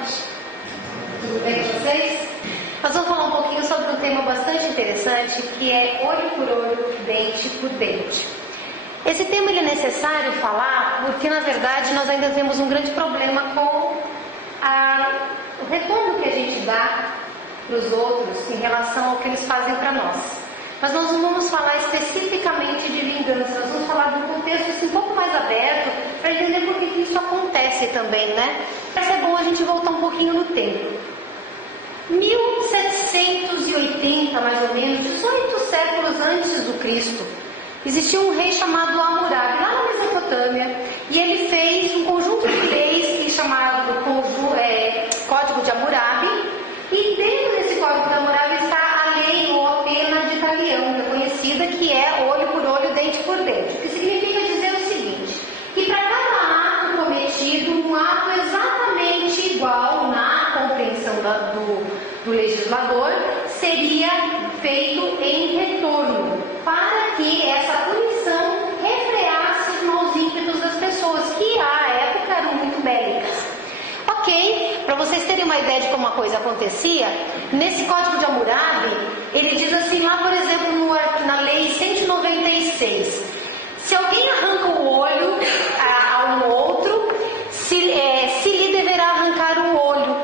noite. Tudo bem com vocês? Nós vamos falar um pouquinho sobre um tema bastante interessante, que é olho por olho, dente por dente. Esse tema ele é necessário falar porque, na verdade, nós ainda temos um grande problema com o retorno que a gente dá para os outros em relação ao que eles fazem para nós. Mas nós não vamos falar especificamente de vingança, nós vamos falar de um contexto assim, um pouco mais aberto, para entender por que isso acontece também, né? Mas é bom a gente voltar um pouquinho no tempo. 1780, mais ou menos, 18 séculos antes do Cristo, existia um rei chamado Hammurabi, lá na Mesopotâmia, e ele fez um conjunto de leis chamado Código de Hammurabi, e dentro desse Código de Hammurabi está a lei ou a pena de talião, que é conhecida, que é olho por olho, dente por dente, o que significa dizer o seguinte, que para cada ato cometido, um ato exatamente igual na compreensão do legislador seria feito em retorno, para que essa punição refreasse os maus ímpetos das pessoas, que à época eram muito bélicas. Ok, para vocês terem uma ideia de como a coisa acontecia, nesse Código de Hammurabi, ele diz assim, lá por exemplo, na lei 196, se alguém arranca o olho a um outro, se lhe deverá arrancar o olho.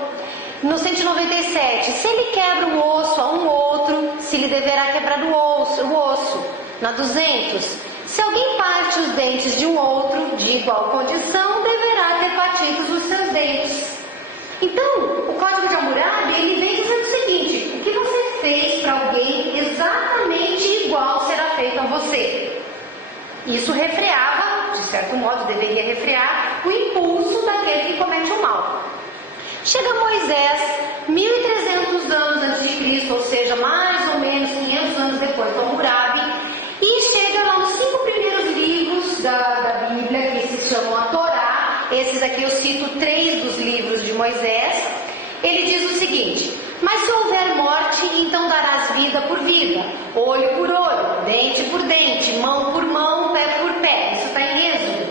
No 197, se ele quebra o osso a um outro, se lhe deverá quebrar o osso. Na 200, se alguém parte os dentes de um outro de igual condição, deverá ter partidos os seus dentes. Então, o Código de Hammurabi, ele vem dizendo o seguinte, o que você fez para alguém exatamente igual será feito a você. Isso refreava, de certo modo deveria refrear, o impulso daquele que comete o mal. Chega Moisés, 1300 anos antes de Cristo, ou seja, mais ou menos 500 anos depois do Hammurabi, e chega lá nos 5 primeiros livros da Bíblia, que se chamam a Torá. Esses aqui eu cito 3 dos livros de Moisés. Ele diz o seguinte, mas se houver morte, então darás vida por vida, olho por olho, dente por dente, mão por mão, pé por pé. Isso está em Êxodo.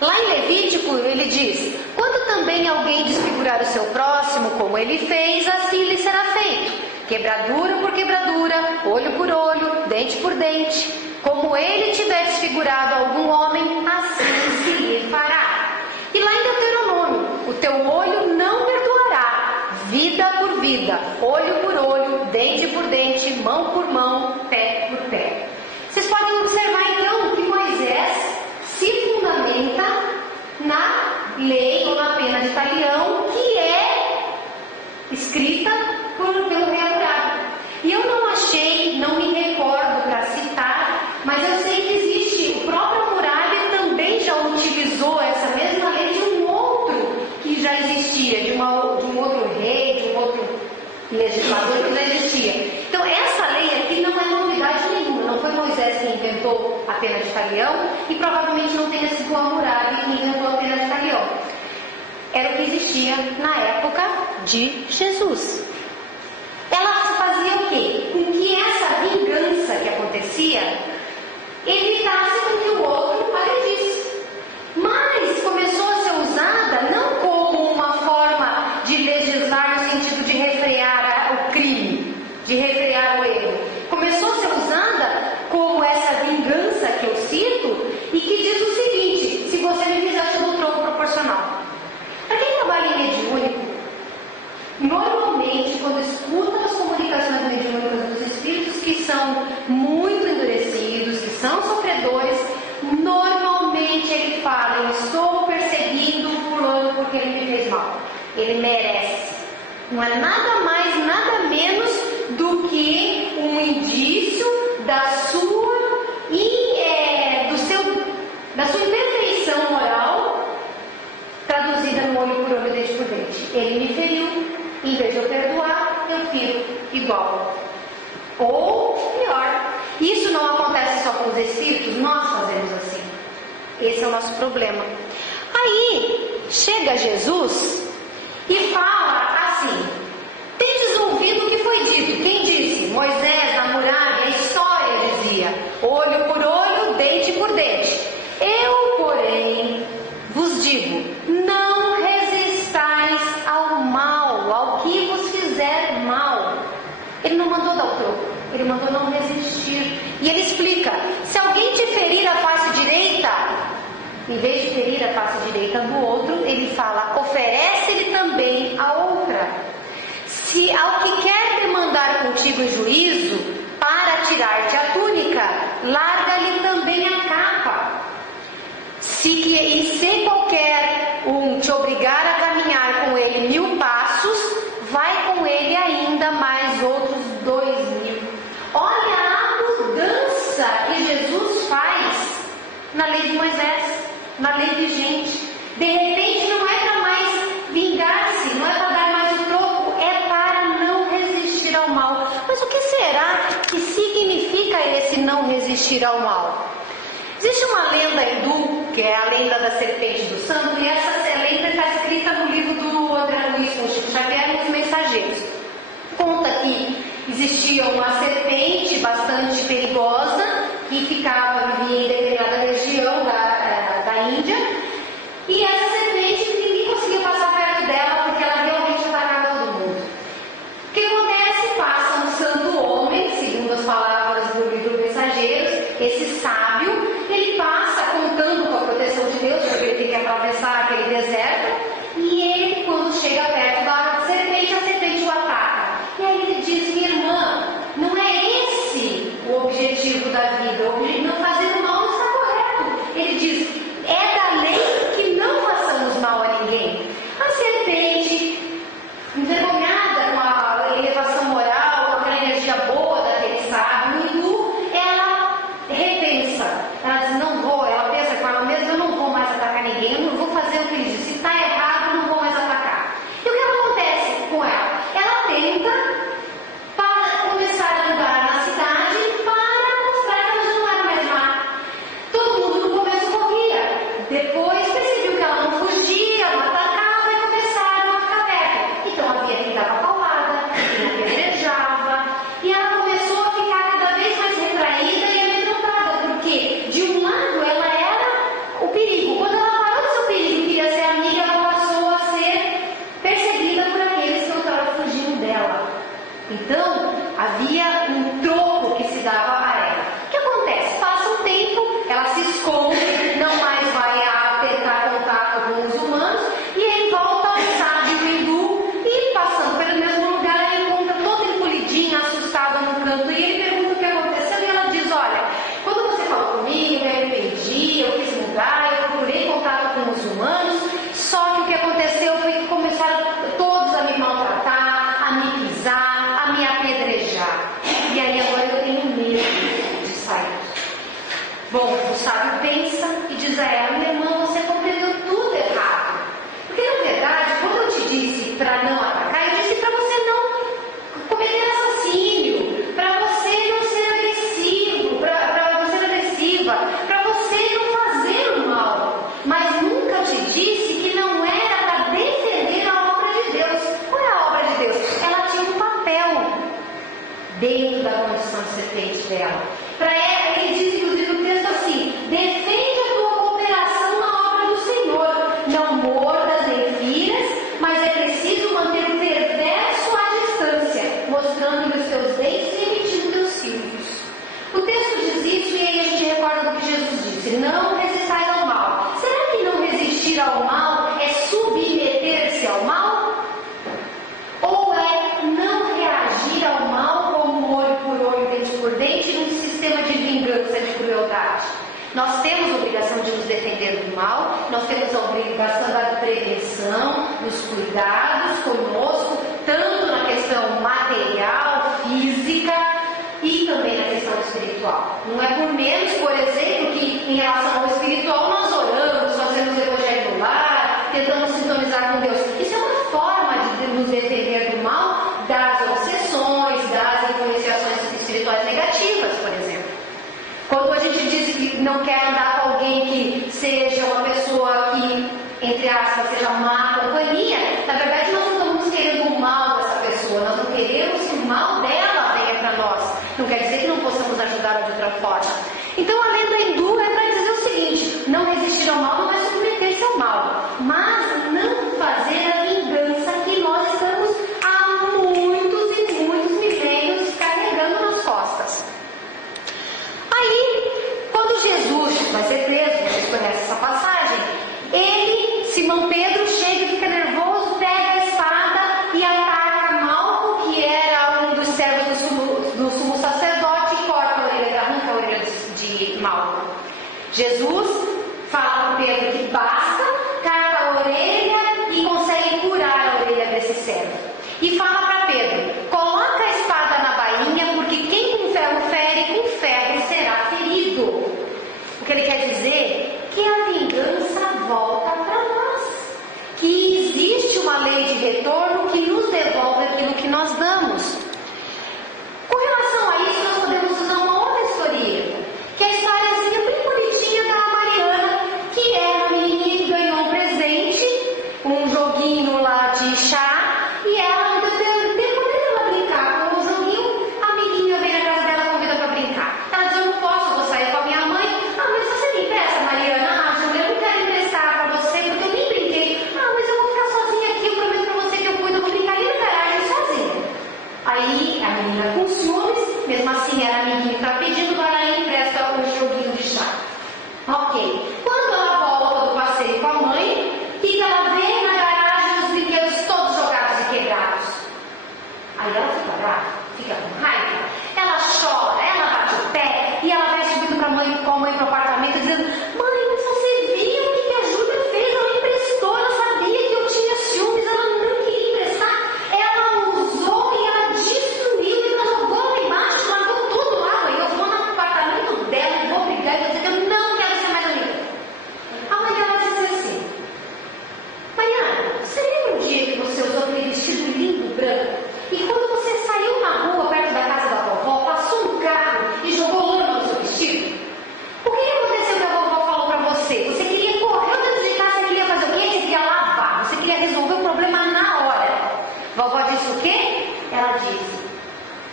Lá em Levítico ele diz, quando também alguém desfigurar o seu próximo, como ele fez, assim lhe será feito, quebradura por quebradura, olho por olho, dente por dente. Como ele tiver desfigurado algum homem, assim se lhe fará. E lá em Deuteronômio, o teu olho não perdoará, vida por vida, olho por olho, dente por dente, mão por mão, pé por pé. Vocês podem observar então que Moisés se fundamenta na lei ou na pena de talião que é escrita pelo rei Hammurabi. E eu não me recordo para citar, mas eu sei que existe, o próprio Hammurabi também já utilizou essa mesma lei de um outro que já existia, de um outro rei, de um outro legislador que já existia. Então essa lei aqui não é novidade nenhuma, não foi Moisés que inventou a pena de talião e provavelmente não tenha sido o Hammurabi que inventou a pena de talião. Era o que existia na época de Jesus. Ela fazia o quê? Com que essa vingança que acontecia evitasse com que o outro agredisse. Mas começou a ser usada não como uma forma de legislar no sentido de refrear o crime, de refrear o erro. Começou a ser usada como essa vingança que eu cito e que diz o seguinte, se você me fizer, eu te dou troco proporcional. Para quem trabalha em mediúnico, normalmente quando escuta as comunicações mediúnicas dos espíritos que são muito endurecidos, que são sofredores, normalmente ele fala, eu estou perseguindo o fulano porque ele me fez mal. Ele merece. Não é nada mais, nada menos do que um indício da sua imperfeição moral traduzida no olho por olho, dente por dente. Ele me feriu, em vez de eu perdoar, eu firo igual. Ou pior, isso não acontece só com os espíritos, nós fazemos assim. Esse é o nosso problema. Aí chega Jesus e fala assim, tendes ouvido o que foi dito? Quem disse? Moisés, na muralha, a história dizia, olho por olho, dente por dente. Eu, porém, vos digo, não resistais ao mal. fala: oferece-lhe também a outra. Se ao que quer demandar contigo em juízo, para tirar-te a túnica, larga-lhe também a capa. Se qualquer um te obrigar a caminhar com ele 1000 passos, vai com ele ainda mais outros 2000. Olha a mudança que Jesus faz na lei de Moisés, na lei vigente. De repente não é para mais vingar-se, não é para dar mais o troco, é para não resistir ao mal. Mas o que será que significa esse não resistir ao mal? Existe uma lenda hindu, que é a lenda da serpente do santo, e essa lenda está escrita no livro do André Luiz com Chico Xavier, Os Mensageiros. Conta que existia uma serpente bastante perigosa que vivia em determinada região da Índia, e essa serpente ninguém conseguia passar perto dela porque ela realmente atacava todo mundo. O que acontece? Passa um santo homem, segundo as palavras do livro Mensageiros, esse sábio, ele passa contando com a proteção de Deus, porque ele tem que atravessar aquele deserto, e ele, quando chega perto da serpente, a serpente o ataca. E aí ele diz: minha irmã, não é esse o objetivo da vida, não fazer o mal está correto. Ele diz: é da lei que não façamos mal a ninguém. A serpente, envergonhada com a elevação moral, com aquela energia boa daquele sábio hindu, ela repensa. Ela diz: não vou. Ela pensa com ela mesma: eu não vou mais atacar ninguém, eu não vou fazer o que ele diz. Se está errado, eu não vou mais atacar. E o que acontece com ela? Ela tenta começar a andar na cidade para mostrar que ela já não era mais má. Todo mundo no começo corria. Depois percebeu que ela não fugia, não atacava, e começaram a ficar perto. Então havia quem dava paulada, quem apedrejava, e ela começou a ficar cada vez mais retraída e amedrontada, porque de um lado ela era o perigo. Quando ela parou de ser o perigo e queria ser amiga, ela passou a ser perseguida por aqueles que não estavam fugindo dela. Então havia um troco que se dava a ela. O que acontece? Passa um tempo, ela se esconde, não mais vai tentar contato com os humanos, e aí volta ao sábio hindu, e passando pelo mesmo lugar, ela encontra toda encolhidinha, assustada no canto, e ele pergunta o que aconteceu, e ela diz: olha, quando você falou comigo, eu me arrependi, eu quis mudar, eu procurei contato com os humanos, só que o que aconteceu foi que começaram todos a me maltratar, a me pisar, a me apedrejar. E aí agora eu tenho medo de sair. Bom, o sábio pensa e diz a ela: minha irmã, você compreendeu tudo errado. Porque na verdade, quando eu te disse para não atacar, eu disse para você não cometer assassínio, para você não ser agressivo, para não ser agressiva, para você não fazer o mal. Mas nunca te disse que não era para defender a obra de Deus. Qual é a obra de Deus? Ela tinha um papel dentro da condição de serpente dela. Para ela, ele diz inclusive no texto assim: defende a tua cooperação na obra do Senhor, não mordas nem firas, mas é preciso manter o perverso à distância, mostrando-lhe os teus dentes e emitindo teus silvos. O texto diz isso, e aí a gente recorda do que Jesus disse: não resistais ao mal. Será que não resistir ao mal é submeter-se ao mal? Ou é não reagir ao mal como olho por olho, dente por dente, num sistema de vingança e de crueldade? Nós temos a obrigação de nos defender do mal, nós temos a obrigação da prevenção, dos cuidados conosco, tanto na questão material, física, e também na questão espiritual. Não é por menos, por exemplo, que em relação ao espiritual nós oramos, fazemos evangelho no lar, tentamos sintonizar com Deus. Isso é uma forma de nos defender do mal, das obsessões, das influenciações espirituais negativas, por exemplo. Quando a gente diz que não quer andar com alguém que seja uma pessoa que, entre aspas, seja má companhia, na verdade nós não estamos querendo o mal dessa pessoa, nós não queremos que o mal dela venha para nós. Não quer dizer que não possamos ajudá-la de outra forma. Então a lenda hindu é para dizer o seguinte: não resistir ao mal não é submeter-se ao mal, mas não fazer a vingança que nós estamos há muitos e muitos milênios carregando nas costas. Aí, quando Jesus vai ser preso, vocês conhecem essa passagem, Simão Pedro chega e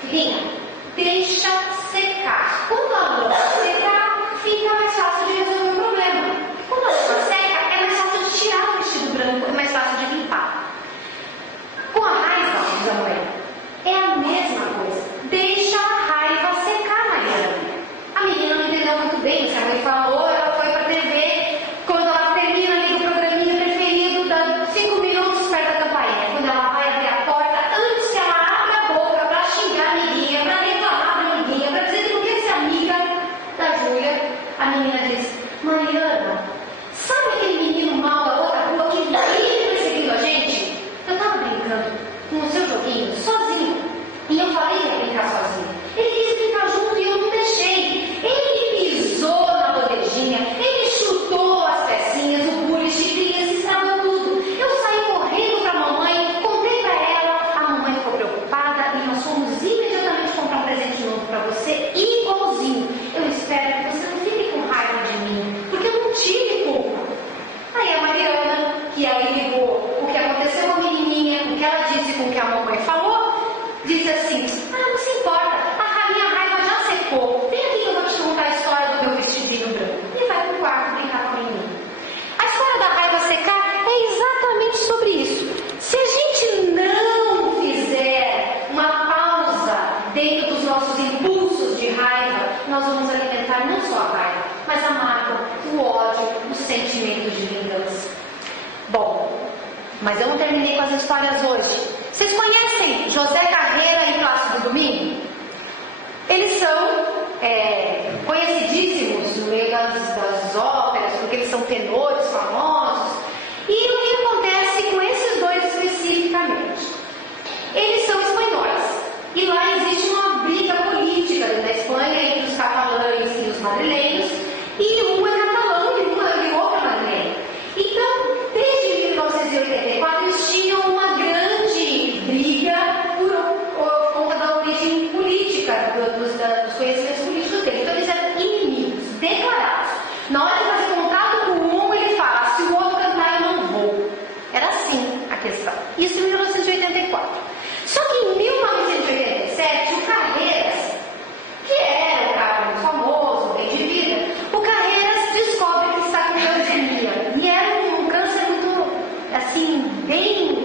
Filhinha, deixa secar. Quando a lã secar, fica mais fácil de resolver o problema. Quando a lã seca, é mais fácil de tirar o vestido branco, é mais fácil de limpar. Com a raiva, diz a mãe, é a mesma coisa. Deixa a raiva secar, Mariana. A menina não entendeu muito bem o que a mãe falou, ela foi pra TV. Quando ela termina ali o programinha preferido, dá 5 minutos perto da campainha. Quando ela vai abrir a porta, antes que ela abra a boca pra xingar a amiguinha, pra reclamar da amiguinha, pra dizer que não quer ser amiga da Júlia, a menina diz: Mariana, sabe aquele menino mau da outra rua que vive perseguindo a gente? Eu tava brincando com o seu joguinho, sozinho. E eu falei que ia brincar sozinho. Ele quis brincar junto e eu não deixei. Ele pisou na bandejinha, ele chutou as pecinhas, o bule, chicrinhas, estragou tudo. Eu saí correndo pra mamãe, contei pra ela, a mamãe ficou preocupada e nós fomos imediatamente comprar um presente novo pra você, igualzinho. Eu espero que você não fique com raiva de mim, porque eu não tive culpa. Aí a Mariana, que aí ligou o que aconteceu com a menininha, o que ela disse com o que a mamãe falou, disse assim: não se importa, a minha raiva já secou. Vem aqui que eu vou te contar a história do meu vestidinho branco. E vai pro quarto brincar com a menina. A história da raiva secar é exatamente sobre isso. Se a gente não fizer uma pausa dentro dos nossos impulsos de raiva, nós vamos alimentar não só a raiva, mas a mágoa, o ódio, os sentimentos de vingança. Bom, mas eu não terminei com as histórias hoje. Vocês conhecem José Carreira e Plácido Domingo? Eles são conhecidíssimos no meio das óperas, porque eles são tenores famosos. E o que acontece com esses dois especificamente? Eles são espanhóis. E lá existe uma briga política na Espanha entre os catalães e os madrilenhos. E um é catalão e o outro é madrilenho. Então, desde 1984, eles tinham uma grande briga por conta da origem política, dos conhecimentos políticos deles. Então, eles eram inimigos, declarados. Na hora de fazer contato com um, ele fala: se o outro cantar, eu não vou. Era assim a questão. Isso em 1984. Só que em 1987, o Carreiras, que era um cara muito famoso, bem de vida, o Carreiras descobre que está com leucemia. E era um câncer muito, assim, bem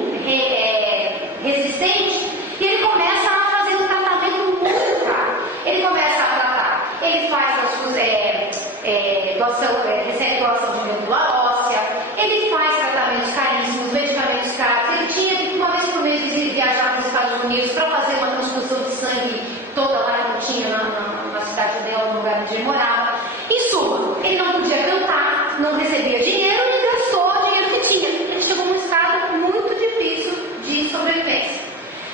resistente. E ele começa a fazer um tratamento muito caro. Ele começa a tratar, ele faz recebe doação de medula óssea, ele faz tratamentos caríssimos, medicamentos caros. Ele tinha que, uma vez por mês, viajar para os Estados Unidos para fazer uma transfusão de sangue toda lá que não tinha na cidade dela, no lugar onde ele morava. Em suma, ele não podia cantar, não recebia dinheiro e gastou o dinheiro que tinha. Ele chegou num estado muito difícil de sobrevivência.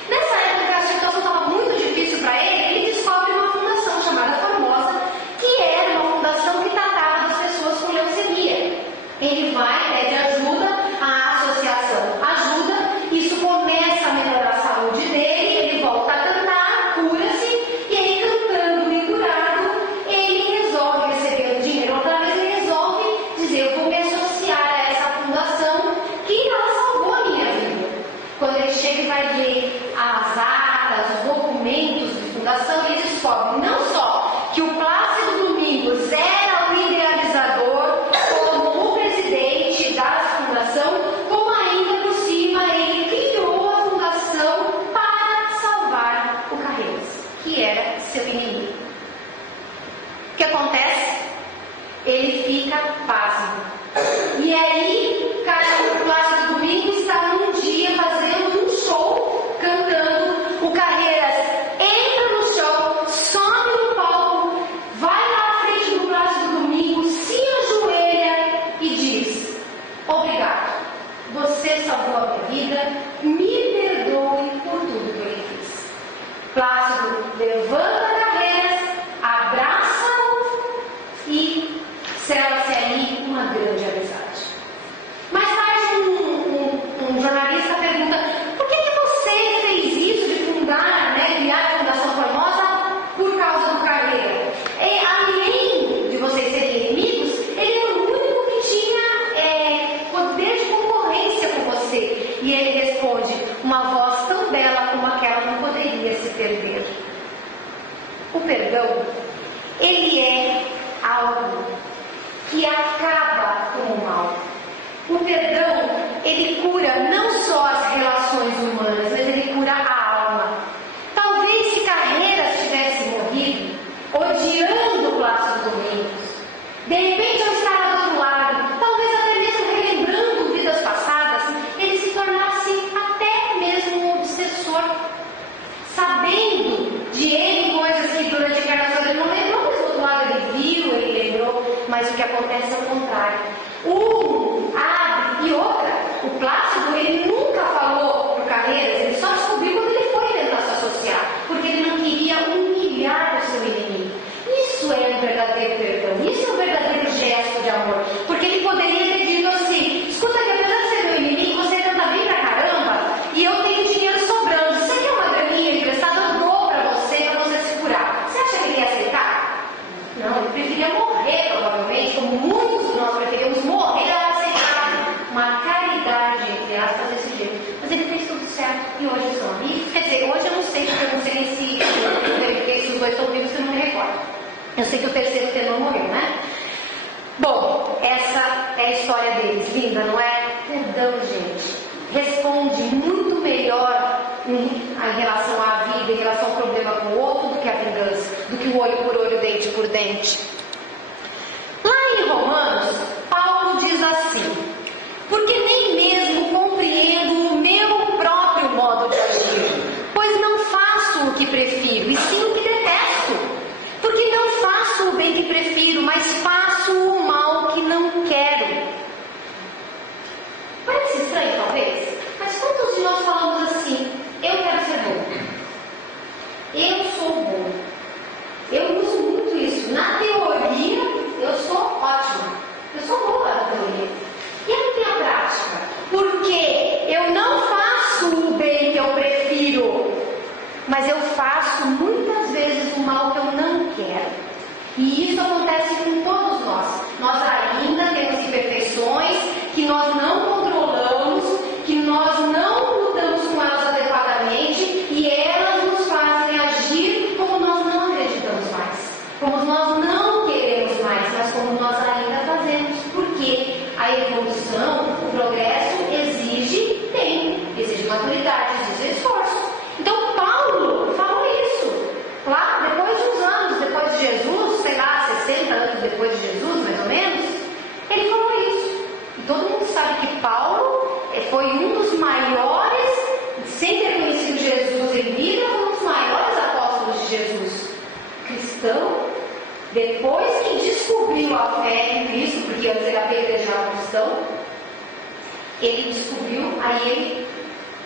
Nessa época, a situação estava muito difícil para ele, ele descobre uma fundação chamada Formosa, que era uma fundação que tratava das pessoas com leucemia. Ele vai, pede ajuda, a associação ajuda, isso começa a melhorar a saúde dele, ele volta a cantar, cura-se, e aí cantando e curado, ele resolve receber o dinheiro outra vez, ele resolve dizer: eu vou me associar a essa fundação que ela salvou a minha vida. Quando ele chega e vai ver as atas, os documentos de fundação, ele descobre não só que o Plácido Domingos era o idealizador, como o presidente da fundação, como ainda por cima ele criou a fundação para salvar o Carreiras, que era seu inimigo. O que acontece? Ele fica pasmo. E aí, o Plácido Domingos está num dia fazendo um show, cantando. O Carreiras entra no show, sobe no palco, vai lá à frente do Plácido Domingos, se ajoelha e diz: obrigado, você salvou a minha vida, me perdoe por tudo que eu lhe fiz. Plácido levanta Carreiras, abraça-o e sela-se ali uma grande amizade. Mais tarde, um jornalista pergunta: por que você fez isso de fundar, criar a Fundação Formosa por causa do Carreira? Além de vocês serem inimigos, ele era o único que tinha poder de concorrência com você. E ele responde: uma voz tão bela como aquela não poderia se perder. O perdão, ele é algo que acaba com o mal. O perdão, ele cura não só as relações humanas, mas ele cura a alma. Talvez se Carreiras tivesse morrido odiando o Plácido Domingos, de repente ao estar do outro lado, talvez até mesmo relembrando vidas passadas, ele se tornasse até mesmo um obsessor, sabendo de ele coisas que durante a encarnação ele não lembrou, mas do outro lado ele viu, ele lembrou, mas o que acontece é o contrário. E outra, o Plácido, ele nunca falou para o Carreiras, ele só descobriu quando ele foi tentar se associar, porque ele não queria humilhar o seu inimigo. Isso é um verdadeiro perdão, isso é um verdadeiro gesto de amor, porque ele poderia ter dito assim: escuta aqui, apesar de ser meu inimigo, você canta bem pra caramba, e eu tenho dinheiro sobrando, você quer uma graninha emprestada, eu dou pra você se curar. Você acha que ele ia aceitar? Não, ele preferia morrer, provavelmente, como muitos de nós preferimos morrer a aceitar uma caridade, entre aspas, desse jeito. Mas ele fez tudo certo e hoje são amigos. Quer dizer, hoje eu não sei, porque eu não sei nem se eu verifiquei se os dois estão vivos, eu não me recordo. Eu sei que o terceiro tenor morreu, né? Bom, essa é a história deles. Linda, não é? Perdão, gente. Responde muito melhor em relação à vida, em relação ao problema com o outro, do que a vingança, do que o olho por olho, dente por dente. Lá em Romanos, Paulo diz assim: porque nem mesmo compreendo o meu próprio modo de agir, pois não faço o que prefiro, e sim o que detesto. Porque não faço o bem que prefiro, mas faço o mal que não quero. Parece estranho, talvez, mas quantos de nós falamos assim: eu quero ser bom, eu sou bom? Eu uso muito isso. Na teoria, eu sou ótima, eu sou boa na teoria. E na prática? Porque eu não faço o bem que eu prefiro, mas eu faço muitas vezes o mal que eu não quero. E isso acontece com todos nós. Nós ainda temos imperfeições que nós não controlamos, que nós não lutamos com elas adequadamente, e elas nos fazem agir como nós não acreditamos mais, como nós não queremos mais, mas como nós ainda fazemos. Porque a evolução, o progresso exige tempo, exige maturidade, exige esforço. Então Paulo falou isso lá depois de uns anos, depois de Jesus, sei lá, 60 anos depois de Jesus, mais ou menos, ele falou isso. E todo mundo sabe que Paulo foi um dos maiores, sem ter conhecido Jesus em vida, foi um dos maiores apóstolos de Jesus. Cristão, depois que descobriu a fé em Cristo, porque antes ele apedrejava cristão, ele descobriu, aí ele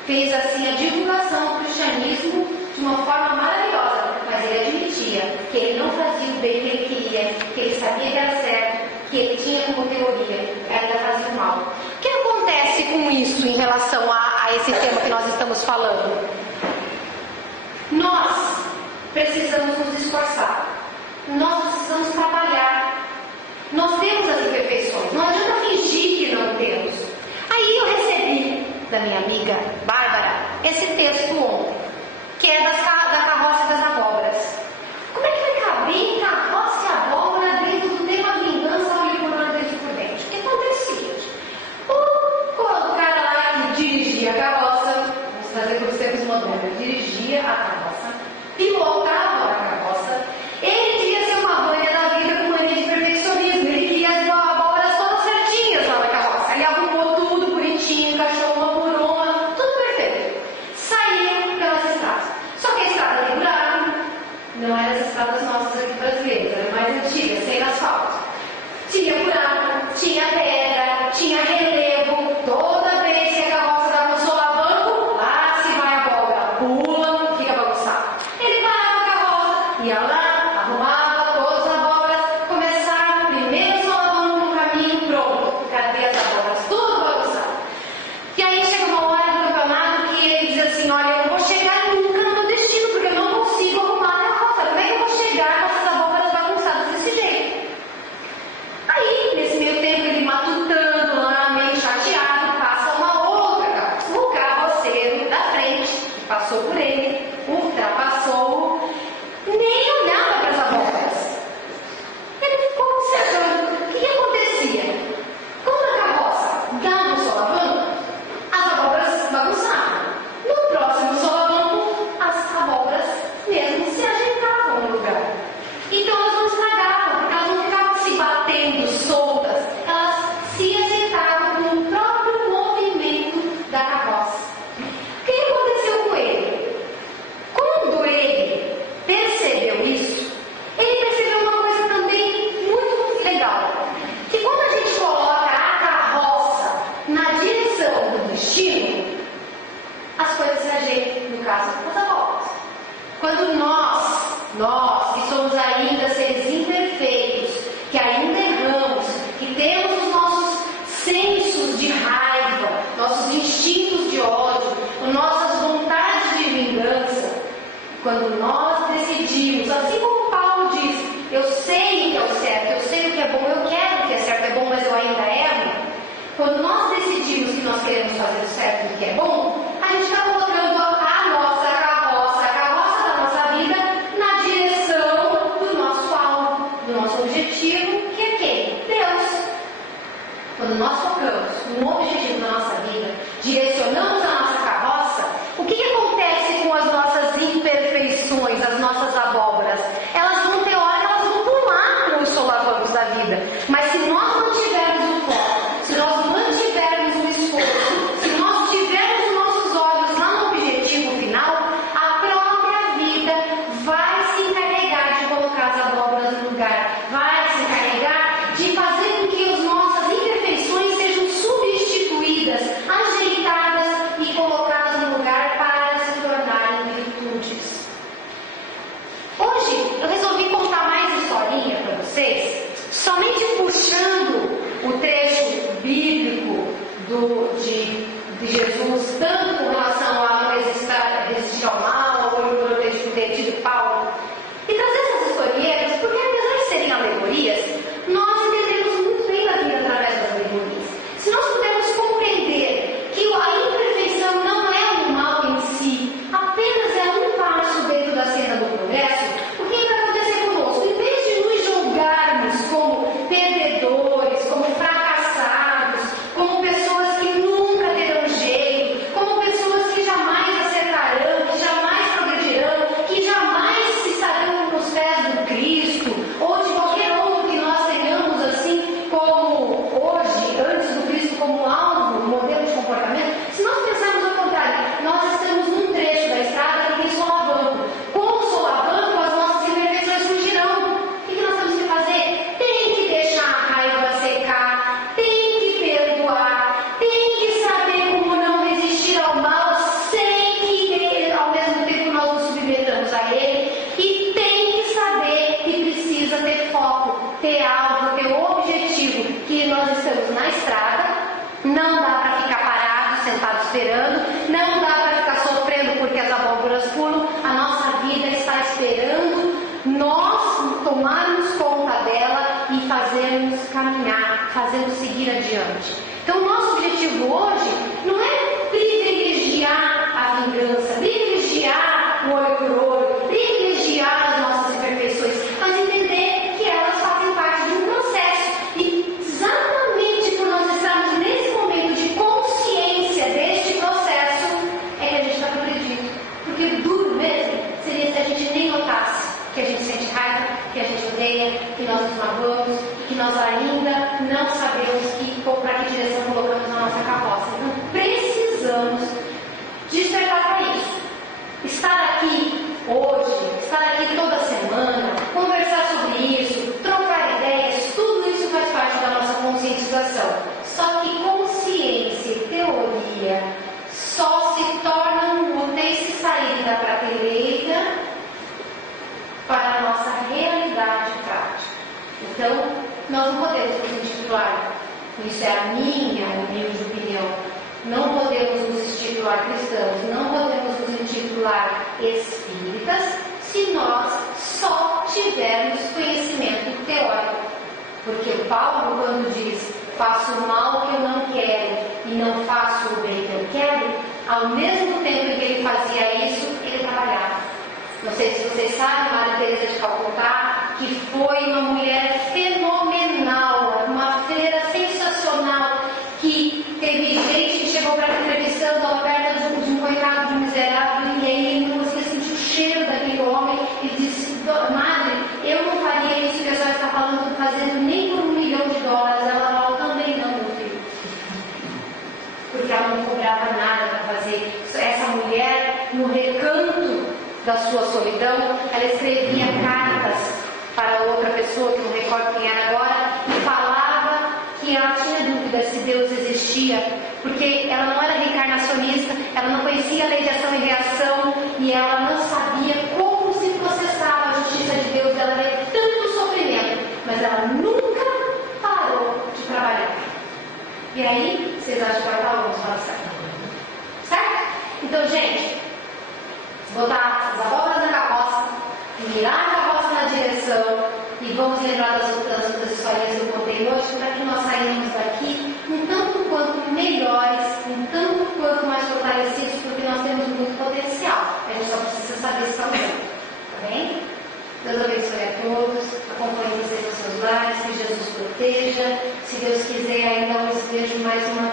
fez assim a divulgação do cristianismo de uma forma maravilhosa, mas ele admitia que ele não fazia o bem que ele queria, que ele sabia que era certo, que ele tinha como teoria, e ainda fazia o mal. O que acontece com isso em relação a esse tema que nós estamos falando? Nós precisamos nos esforçar, nós precisamos trabalhar, nós temos as imperfeições, não adianta fingir que não temos. Aí eu recebi da minha amiga Bárbara esse texto ontem, que é da carroça das abóboras. Como é que vai caber carroça e abóbora dentro do tema vingança ao por dentro por dentro? O que acontece é o seguinte: o cara lá que dirigia a carroça, vamos trazer para os tempos modernos, dirigia a carroça, pilotava a carroça, ele queria ser uma banha da vida com mania de perfeccionismo, ele queria as abóboras todas certinhas lá na carroça, ele arrumou tudo bonitinho, encaixou uma por uma, tudo perfeito. Saía pelas estradas. Só que a estrada tem buraco, não eram as estradas nossas aqui brasileiras, eram mais antigas, sem asfalto. Tinha buraco, tinha pedra, tinha relevo. Toda vez que a carroça dava um solavanco, lá se vai a abóbora, pula, fica bagunçado. Ele parava a as coisas se ajeitem, no caso das abóboras. Quando nós que somos ainda seres imperfeitos, que ainda erramos, que temos os nossos sensos de raiva, nossos instintos de ódio, nossas vontades de vingança, quando nós decidimos, assim como Paulo diz, eu sei o que é o certo, eu sei o que é bom, eu quero o que é certo, é bom, mas eu ainda erro. Quando nós decidimos que nós queremos fazer o certo e o que é bom, a gente está colocando a nossa carroça da nossa vida na direção do nosso alvo, do nosso objetivo, que é quem? Deus. Quando nós focamos no objetivo da nossa vida, direcionamos a nossa carroça, o que acontece com as nossas imperfeições, as nossas abóboras? Elas vão ter hora, elas vão pular nos solavancos da vida. Mas se nós mantivermos o foco, se nós mantivermos o esforço, se nós tivermos os nossos olhos lá no objetivo final, a própria vida vai se encarregar de colocar as abóboras no lugar, vai se encarregar de fazer com que as nossas imperfeições sejam substituídas, ajeitadas e colocadas no lugar para se tornarem virtudes. Hoje eu resolvi contar mais historinha para vocês, somente puxando o trecho bíblico de Jesus, tanto com relação a não resistir ao mal, ou ter tido Paulo, e trazer essas historietas, porque apesar de serem alegorias, nós entendemos muito bem a vida através das alegorias. Se nós pudermos compreender que a imperfeição não é um mal em si, apenas é um passo dentro da cena do progresso, o que vai acontecer conosco? Em vez de nos julgarmos como perdedores, como fracassados, como pessoas que nunca terão jeito, como pessoas que jamais acertarão, que jamais progredirão, que jamais estarão nos pés do Cristo, ou de qualquer outro que nós tenhamos assim como hoje, antes do Cristo, como alvo, modelo de comportamento, se nós pensarmos ao contrário, nós estamos num trecho da estrada que tem solavanco. Com o solavanco, as nossas imperfeições surgirão. O que nós temos que fazer? Tem que deixar a raiva secar, tem que perdoar, tem que saber como não resistir ao mal sem que ao mesmo tempo nós nos submetamos a ele, e tem que saber que precisa ter foco, ter alvo, ter objetivo, que nós estamos na estrada, não dá para ficar parado, sentado esperando, não dá para ficar sofrendo porque as abóboras pulam, a nossa vida está esperando nós tomarmos conta dela e fazermos caminhar, fazermos seguir adiante. Então o nosso objetivo hoje não é privilegiar a vingança, privilegiar o olho por olho, privilegiar as nossas imperfeições, mas entender que elas fazem parte de um processo, e exatamente por nós estarmos nesse momento de consciência deste processo é que a gente está progredindo. Porque duro mesmo seria se a gente nem notasse que a gente sente raiva, que a gente odeia, que nós nos magoamos e que nós ainda não sabemos para que direção colocamos na nossa carroça. Então precisamos despertar para isso. Estar aqui hoje, estar aqui toda semana, conversar sobre isso, trocar ideias, tudo isso faz parte da nossa conscientização. Só que consciência e teoria só se tornam úteis se saírem da prateleira para a nossa realidade prática. Então, nós não podemos nos intitular, isso é a minha humilde opinião, não podemos nos intitular cristãos, não podemos nos intitular espíritas, se nós só tivermos conhecimento teórico. Porque o Paulo, quando diz, faço o mal que eu não quero e não faço o bem que eu quero, ao mesmo tempo que ele fazia isso, ele trabalhava. Não sei se vocês sabem, Maria Teresa de Calcutá, que foi uma mulher fenomenal, uma freira sensacional, que teve gente que chegou para ela entrevistando ela perto de um coitado de um miserável, e aí ele não conseguia sentir o cheiro daquele homem, e disse, madre, eu não faria isso que a senhora está falando, fazendo nem por $1 milhão. Ela falou, também não, meu filho. Porque ela não cobrava nada para fazer. Essa mulher, no recanto da sua solidão, ela escrevia cartas para outra pessoa, que não recordo quem era agora, e falava que ela tinha dúvida se Deus existia, porque ela não era reencarnacionista, ela não conhecia a lei E aí, vocês acham que vai estar longe para o céu. Certo? Então, gente, botar as abóboras na carroça, virar a carroça na direção e vamos lembrar das outras historinhas que eu contei hoje, para que nós saímos daqui um tanto quanto melhores, um tanto quanto mais fortalecidos, porque nós temos muito potencial. A gente só precisa saber estar usando. Tá bem? Deus abençoe a todos, acompanhe vocês nos seus lares, que Jesus proteja. Se Deus quiser, ainda os vejo mais uma